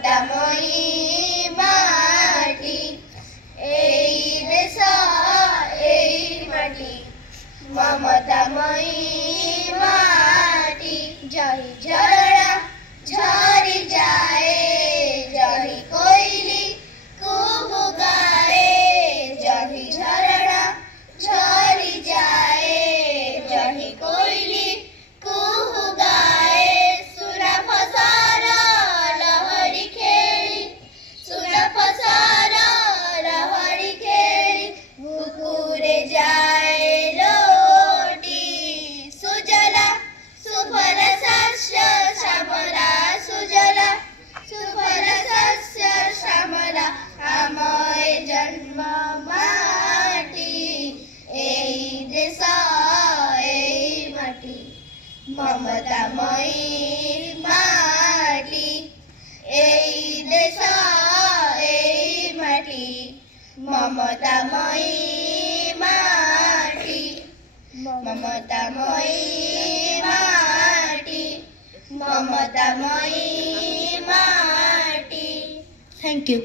মমতাময়ী মাটি, এই দেশ এই মাটি, মমতাময়ী মাটি। জয় ঝরনা ঝরি যায়, জয় কোইলি কুহু গায়ে, জয় ঝরনা ঝরি যায়, জয় কোইলি কুহু গায়ে। সুরা ফসার লহরি খেলি, সুরা ফসার লহরি খেলি, পুকুরে যায় লোটি। সুজলা সুফল শস্য শ্যামলা, সুজলা সুফল শস্য শ্যামলা, আময় জন্ম মাটি, এই দেশ এই মাটি, মমতাময়ী মাটি, এই দেশ এই মাটি, মমতাময়ী মাটি, মমতাময়ী মাটি, মমতাময়ী মাটি। Thank you.